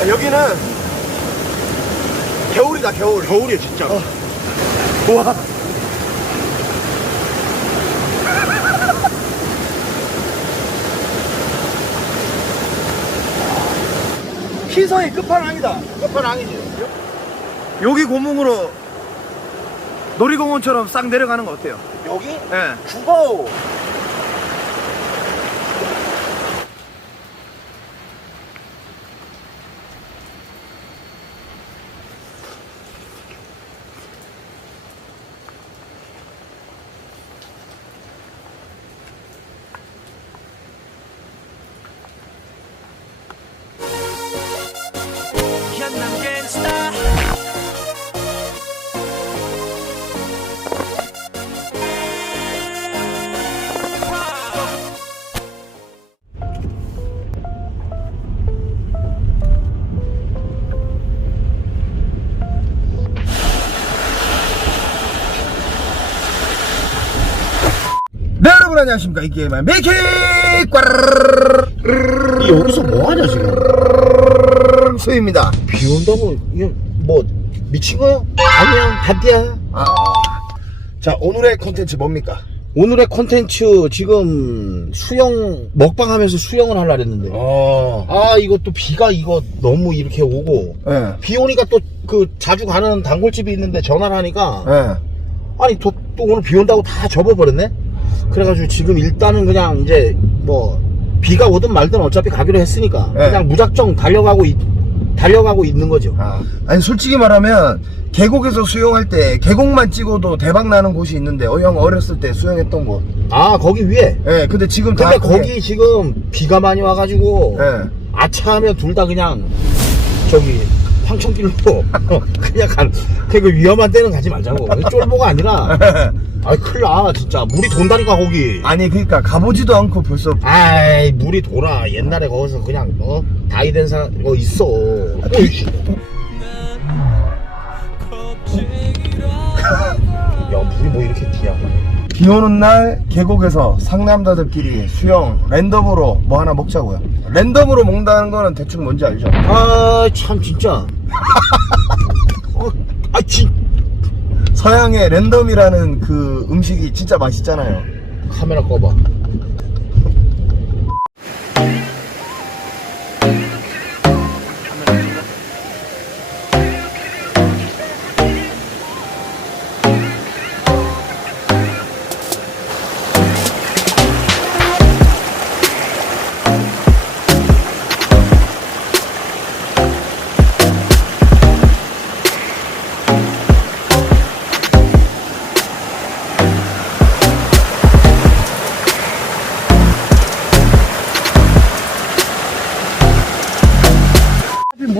와 여기는 겨울이다 겨울 겨울이야 진짜. 우와 시선이 끝판왕이다 끝판왕이지. 여기 고문으로 놀이공원처럼 싹 내려가는 거 어때요? 여기 예. 죽어. 현 안녕하십니까 이 게임의 미키 꽈르르르 이 여기서 뭐 하냐 지금? 수입니다 비 온다고 이게 뭐 미친 거야? 아니야 단띠야. 아. 자 오늘의 컨텐츠 뭡니까? 오늘의 컨텐츠 지금 수영 먹방 하면서 수영을 하려 했는데 어. 아 이것도 비가 이거 너무 이렇게 오고 예. 비 오니까 또 그 자주 가는 단골집이 있는데 전화를 하니까 예. 아니 또, 또 오늘 비 온다고 다 접어버렸네 그래가지고 지금 일단은 그냥 이제 뭐 비가 오든 말든 어차피 가기로 했으니까 네. 그냥 무작정 달려가고 있, 달려가고 있는 거죠 아. 아니 솔직히 말하면 계곡에서 수영할 때 계곡만 찍어도 대박 나는 곳이 있는데 어 형 어렸을 때 수영했던 곳. 아 거기 위에 예. 근데 지금 다 근데 그게- 거기 지금 비가 많이 와가지고 예. 아차하면 둘 다 그냥 저기 황천길로 그냥 간. 그 위험한 데는 가지 말자고. 쫄보가 아니라. 아 큰일 나 진짜. 물이 돈다니까 거기. 아니 그러니까 가보지도 않고 벌써. 아이 물이 돌아. 옛날에 거기서 그냥 어 다이 된 사람 거 있어. 어, 이- 야 물이 뭐 이렇게 뒤야 비 오는 날 계곡에서 상남자들끼리 수영 랜덤으로 뭐 하나 먹자고요. 랜덤으로 먹는다는 거는 대충 뭔지 알죠? 아 참 진짜 어 아 진 서양의 랜덤이라는 그 음식이 진짜 맛있잖아요. 카메라 꺼봐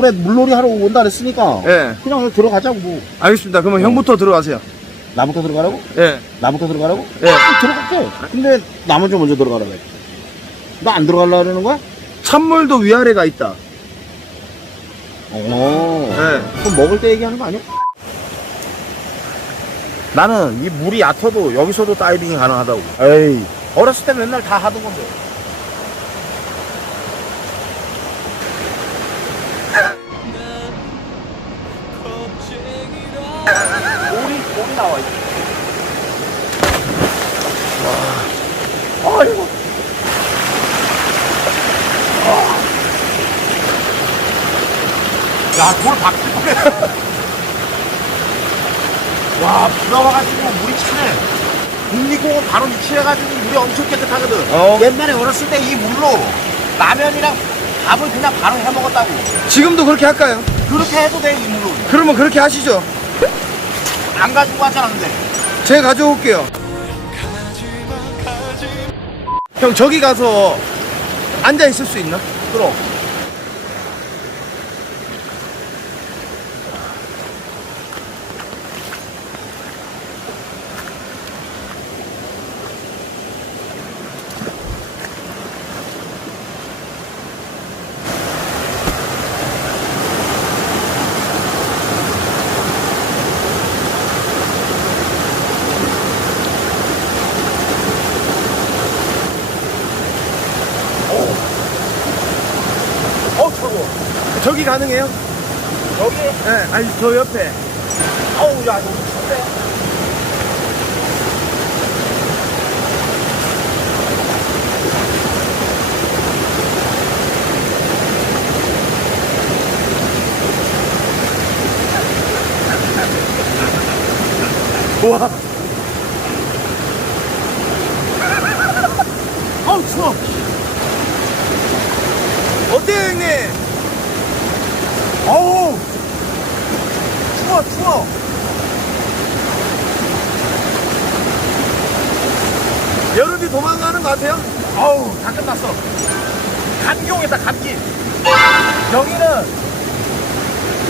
물에 물놀이 하러 온다 그랬으니까 예. 그냥 들어가자고 뭐 알겠습니다. 그러면 형부터 들어가세요. 나부터 들어가라고? 예. 나부터 들어가라고? 예. 아, 들어갈게 근데 나 먼저 먼저 들어가라고 나 안 들어가려고 그러는 거야? 찬물도 위아래가 있다. 어 예. 그럼 먹을 때 얘기하는 거 아니야? 나는 이 물이 얕아도 여기서도 다이빙이 가능하다고 에이. 어렸을 때 맨날 다 하던 건데 나와 있어 와. 아이고 야 돌 박힐 뻔했어 와 비가 와가지고 물이 차네. 국립공원 바로 위치해가지고 물이 엄청 깨끗하거든. 어. 옛날에 어렸을 때 이 물로 라면이랑 밥을 그냥 바로 해 먹었다고. 지금도 그렇게 할까요? 그렇게 해도 돼 이 물로. 그러면 그렇게 하시죠. 안 가지고 가잖아 근데 제가 가져올게요. 형 저기 가서 앉아 있을 수 있나? 그럼 가능해요? 여기 네, 아니 저 옆에. 아우 야 이거 추운데 와. 어우 추워. 어때요 형님? 어우 추워 추워. 여름이 도망가는 것 같아요? 아우 다 끝났어. 감기 오겠다 감기. 여기는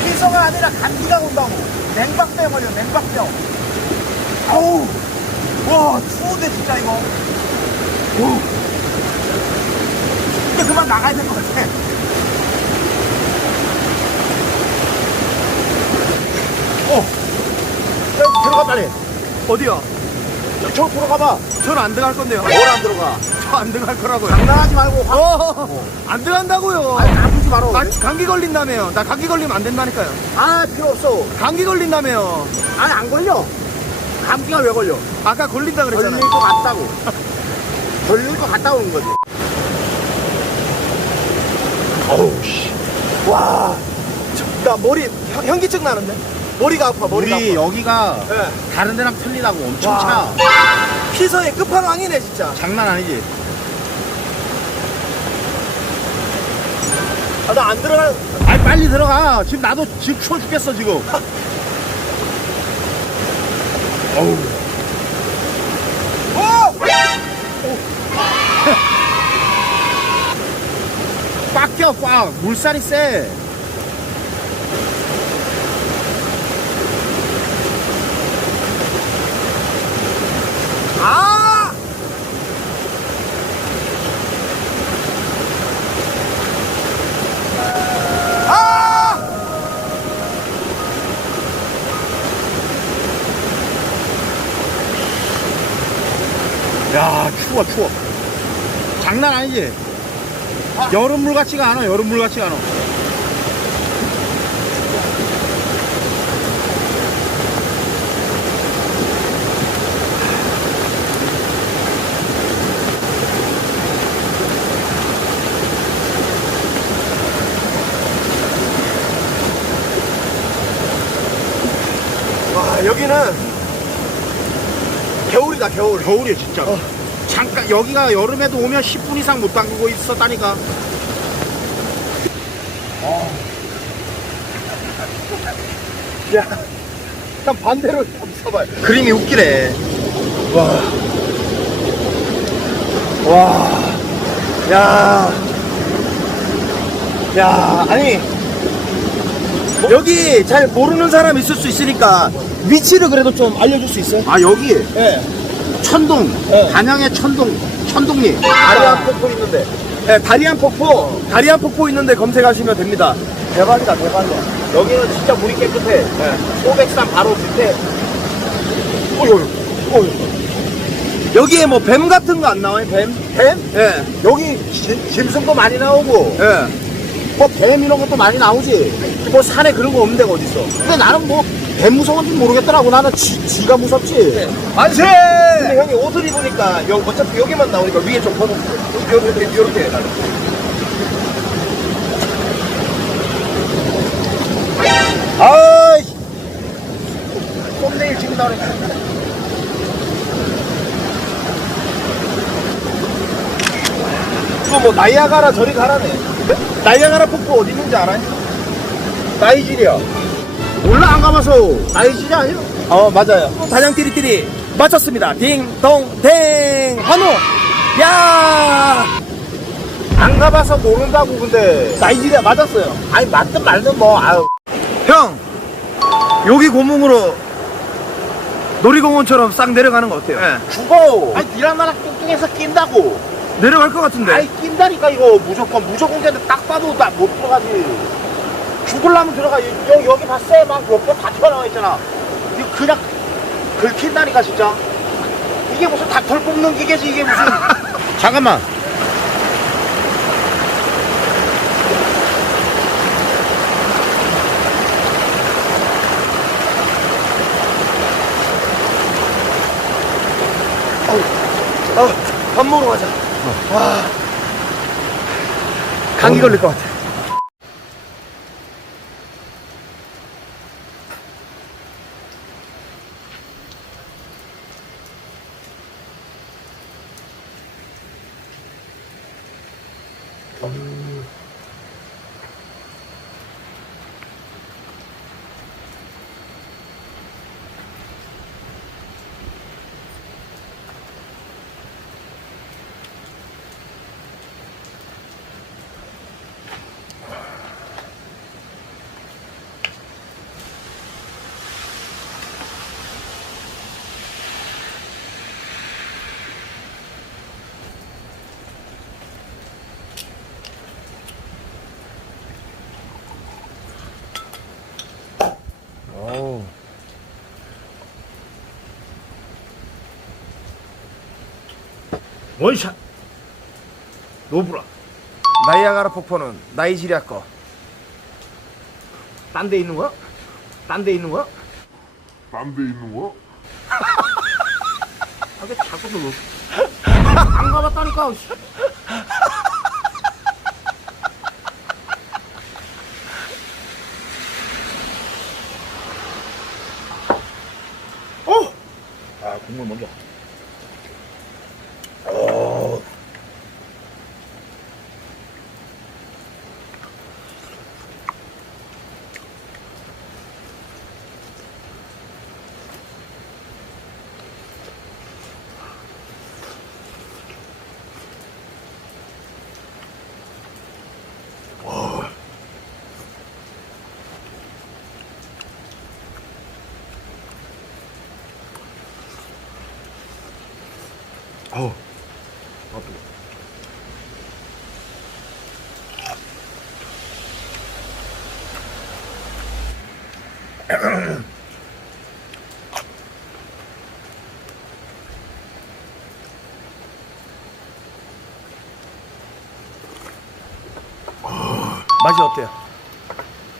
피서가 아니라 감기가 온다고. 냉박병 걸려 냉박병. 아우 와 추운데 진짜 이거. 오. 이제 그만 나가야 될 것 같아. 어 야, 들어가 빨리. 어디요? 저 들어가봐 저는 안 들어갈 건데요. 뭘 안 들어가 저 안 들어갈 거라고요. 장난하지 말고 확 어, 안 들어간다고요. 아니 아프지 마라 나 감기 걸린다며요. 나 감기 걸리면 안 된다니까요. 아 필요 없어 감기 걸린다며요. 아니 안 걸려 감기가 왜 걸려 아까 걸린다 걸릴 그랬잖아요. 것 같다고 걸릴 것 같다고 그런 거지 어우 씨. 와. 저, 나 머리 현- 현기증 나는데. 머리가 아파. 머리가 우리 아파. 여기가 예. 다른 데랑 틀리다고 엄청 와. 차 피서의 끝판왕이네 진짜. 장난 아니지 아, 나 안 들어갈. 아니 빨리 들어가 지금 나도 지금 추워 죽겠어 지금 어우 어! 꽉 껴, 꽉. 물살이 세. 아! 아! 야, 추워, 추워. 장난 아니지? 여름물 같지가 않아, 여름물 같지가 않아. 와, 여기는 겨울이다, 겨울. 겨울이야, 진짜. 잠깐, 여기가 여름에도 오면 10분 이상 못 담그고 있었다니까. 야, 한 반대로 써봐요. 그림이 웃기네. 와. 와. 야. 야, 아니. 여기 잘 모르는 사람 있을 수 있으니까 위치를 그래도 좀 알려줄 수 있어요? 아, 여기 예. 천동, 네. 단양의 천동, 천동리. 다리안 폭포 있는데. 네, 다리안 폭포, 다리안 폭포 있는데 검색하시면 됩니다. 대박이다, 대박이야. 여기는 진짜 물이 깨끗해. 네. 소백산 바로 밑에. 어휴, 어휴. 여기에 뭐 뱀 같은 거 안 나와요, 뱀? 뱀? 예, 여기 짐- 짐승도 많이 나오고, 예. 뭐 뱀 이런 것도 많이 나오지. 뭐 산에 그런 거 없는 데가 어딨어? 근데 나는 뭐 뱀 무서운지 모르겠더라고. 나는 지, 지가 무섭지. 만세! 근데 형이 옷을 입으니까 여, 어차피 여기만 나오니까 위에 좀 벗어. 이렇게, 이렇게 해가지고. 아이, 썸네일 찍는다 그래. 또뭐 나이아가라 저리 가라네. 나이아가라 폭포 어디 있는지 알아요? 나이지리아. 몰라 안 가봐서 나이지리 아니야? 어 맞아요. 단양 띠리띠리 맞췄습니다. 딩동댕 환호. 야 안 가봐서 모른다고 근데. 나이지리아 맞았어요. 아니 맞든 말든 뭐 아유. 형 여기 고문으로 놀이공원처럼 싹 내려가는 거 어때요? 예. 죽어. 아니 니란마랑 뚱뚱해서 낀다고. 내려갈 것 같은데. 아이 낀다니까 이거 무조건 무조건 근데 딱 봐도 나 못 들어가지. 죽을라면 들어가. 여기, 여기 봤어? 막 옆에 바퀴가 나와 있잖아. 이거 그냥 긁힌다니까, 진짜. 이게 무슨 닭털 뽑는 기계지, 이게 무슨. 잠깐만. 어, 밥 먹으러 가자. 어. 와. 감기 걸릴 것 같아. 어 원샷. 노브라. 나이아가라 폭포는 나이지리아 거. 딴 데 있는 거야? 딴 데 있는 거야? 딴 데 있는 거야? 아, 왜 자꾸 너. 안 가봤다니까. 씨. 어! 아, 국물 먼저. 맛이 어때요?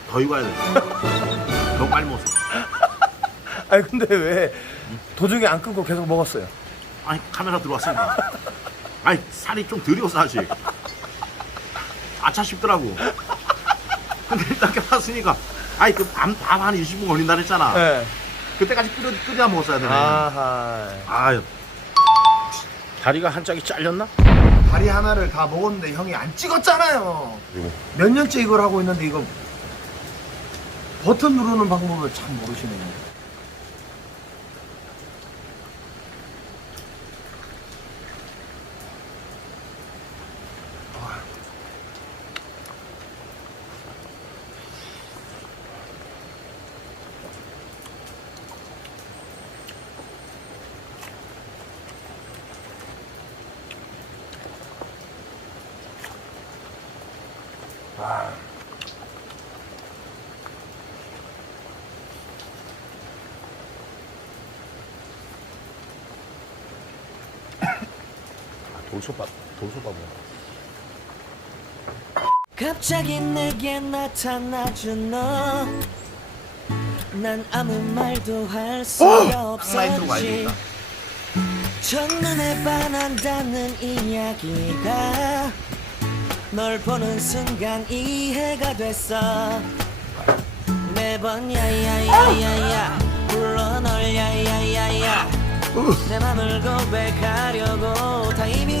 더 익어야 돼. 너무 빨리 먹었어. 아니 근데 왜 도중에 안 끊고 계속 먹었어요? 아니, 카메라 들어왔으니까. 아니, 살이 좀덜 익었어, 아직. 아차 싶더라고. 근데 일단 껴놨으니까. 아니, 그 밤, 밤한 20분 걸린다 그랬잖아. 네. 그때까지 끓여, 끓여 먹었어야 되네. 아하. 아유. 다리가 한 짝이 잘렸나? 다리 하나를 다 먹었는데 형이 안 찍었잖아요. 몇 년째 이걸 하고 있는데 이거 버튼 누르는 방법을 참 모르시네요. 돌솥밥, 돌솥밥 먹어. 갑자기 내게 나타나준 너. 난 아무 말도 할 수가 가야 없었지. 되겠다. 첫눈에 반한다는 이야기가 널 보는 순간 이해가 됐어. 매번 야야야야야 불러 널 야야야야 내 맘을 고백하려고 타이밍